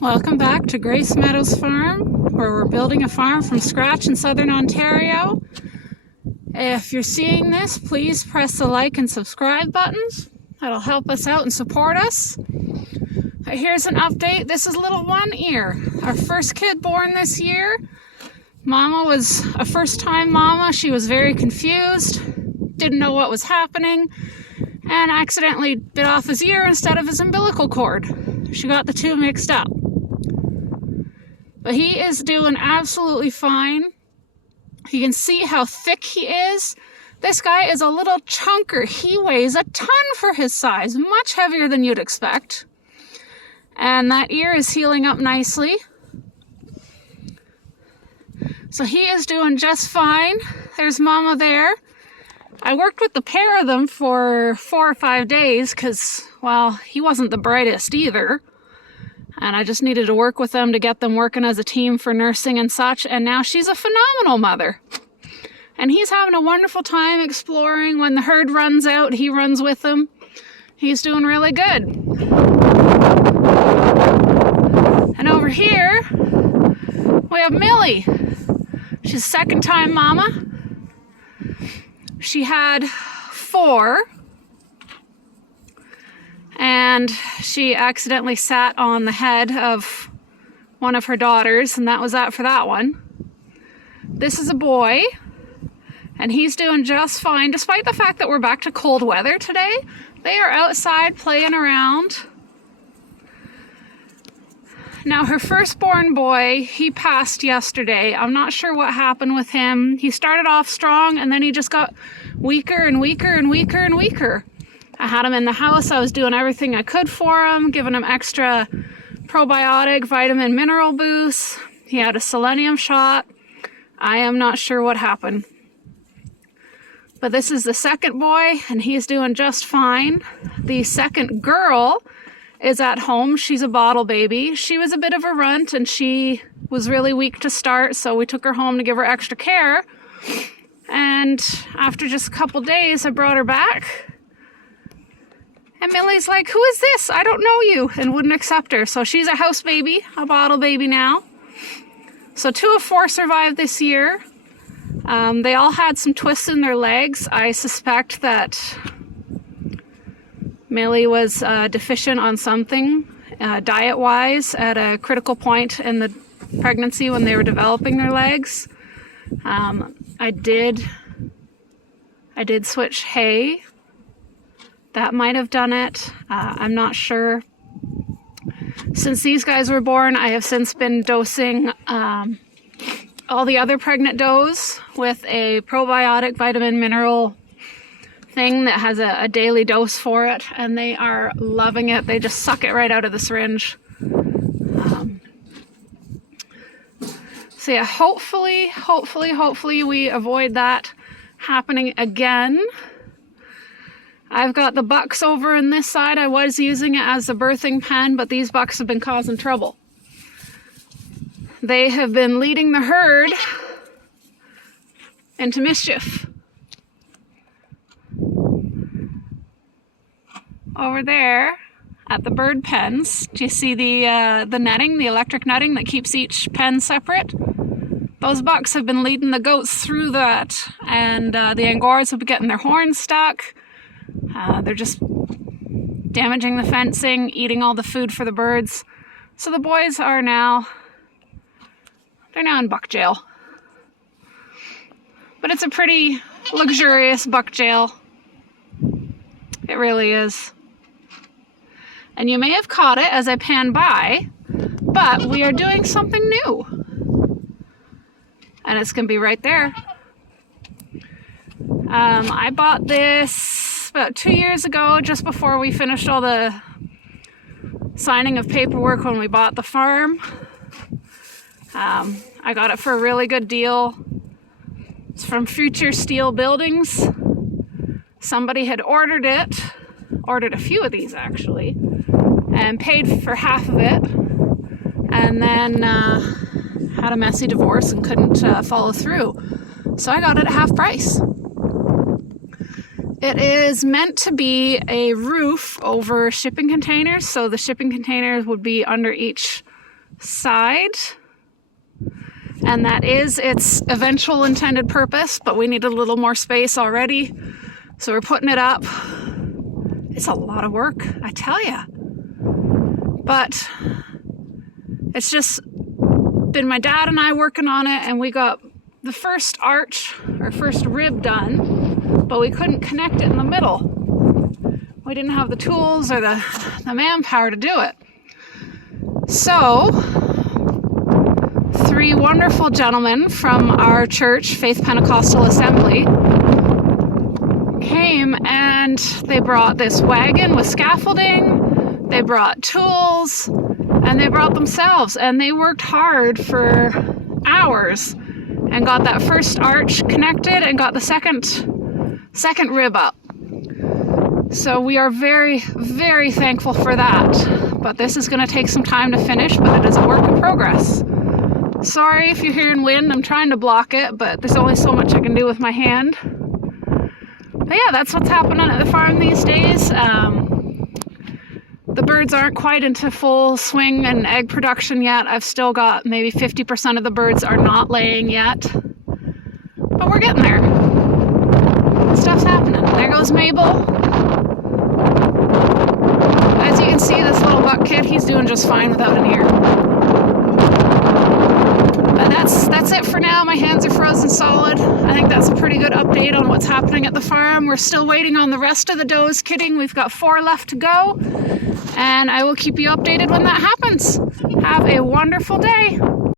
Welcome back to Grace Meadows Farm, where we're building a farm from scratch in southern Ontario. If you're seeing this, please press the like and subscribe buttons. That'll help us out and support us. Here's an update. This is little One Ear, our first kid born this year. Mama was a first-time mama. She was very confused, didn't know what was happening, and accidentally bit off his ear instead of his umbilical cord. She got the two mixed up. But he is doing absolutely fine. You can see how thick he is. This guy is a little chunker. He weighs a ton for his size, much heavier than you'd expect. And that ear is healing up nicely. So he is doing just fine. There's Mama there. I worked with the pair of them for 4 or 5 days because, well, he wasn't the brightest either. And I just needed to work with them to get them working as a team for nursing and such. And now she's a phenomenal mother. And he's having a wonderful time exploring. When the herd runs out, he runs with them. He's doing really good. And over here, we have Millie. She's second time mama. She had 4. And she accidentally sat on the head of one of her daughters, and that was that for that one. This is a boy, and he's doing just fine, despite the fact that we're back to cold weather today. They are outside playing around. Now, her firstborn boy, he passed yesterday. I'm not sure what happened with him. He started off strong, and then he just got weaker and weaker and weaker and weaker. I had him in the house. I was doing everything I could for him, giving him extra probiotic, vitamin, mineral boosts. He had a selenium shot. I am not sure what happened. But this is the second boy, and he's doing just fine. The second girl is at home. She's a bottle baby. She was a bit of a runt, and she was really weak to start, so we took her home to give her extra care. And after just a couple days, I brought her back. And Millie's like, "Who is this? I don't know you," and wouldn't accept her. So she's a house baby, a bottle baby now. So 2 of 4 survived this year. They all had some twists in their legs. I suspect that Millie was deficient on something diet-wise at a critical point in the pregnancy when they were developing their legs. I did switch hay. That might have done it. I'm not sure. Since these guys were born, I have since been dosing all the other pregnant does with a probiotic vitamin mineral thing that has a daily dose for it, and they are loving it. They just suck it right out of the syringe. So yeah, hopefully we avoid that happening again. I've got the bucks over on this side. I was using it as a birthing pen, but these bucks have been causing trouble. They have been leading the herd into mischief. Over there at the bird pens, do you see the netting, the electric netting that keeps each pen separate? Those bucks have been leading the goats through that, and the Angoras have been getting their horns stuck. They're just damaging the fencing, eating all the food for the birds. So the boys are they're now in buck jail. But it's a pretty luxurious buck jail. It really is. And you may have caught it as I pan by, but we are doing something new. And it's going to be right there. I bought this about 2 years ago, just before we finished all the signing of paperwork when we bought the farm. I got it for a really good deal. It's from Future Steel Buildings. Somebody had ordered a few of these actually, and paid for half of it, and then had a messy divorce and couldn't follow through. So I got it at half price. It is meant to be a roof over shipping containers, so the shipping containers would be under each side. And that is its eventual intended purpose, but we need a little more space already. So we're putting it up. It's a lot of work, I tell ya. But it's just been my dad and I working on it, and we got the first arch, or first rib done, but we couldn't connect it in the middle. We didn't have the tools or the manpower to do it. So, 3 wonderful gentlemen from our church, Faith Pentecostal Assembly, came and they brought this wagon with scaffolding, they brought tools, and they brought themselves, and they worked hard for hours and got that first arch connected and got the second rib up. So we are very, very thankful for that. But this is going to take some time to finish, but it is a work in progress. Sorry if you're hearing wind, I'm trying to block it, but there's only so much I can do with my hand. But yeah, that's what's happening at the farm these days. The birds aren't quite into full swing and egg production yet. I've still got maybe 50% of the birds are not laying yet. But we're getting there. Stuff's happening. There goes Mabel. As you can see, this little buck kid, he's doing just fine without an ear. But that's it for now. My hands are frozen solid. I think that's a pretty good update on what's happening at the farm. We're still waiting on the rest of the does kidding. We've got 4 left to go. And I will keep you updated when that happens. Have a wonderful day.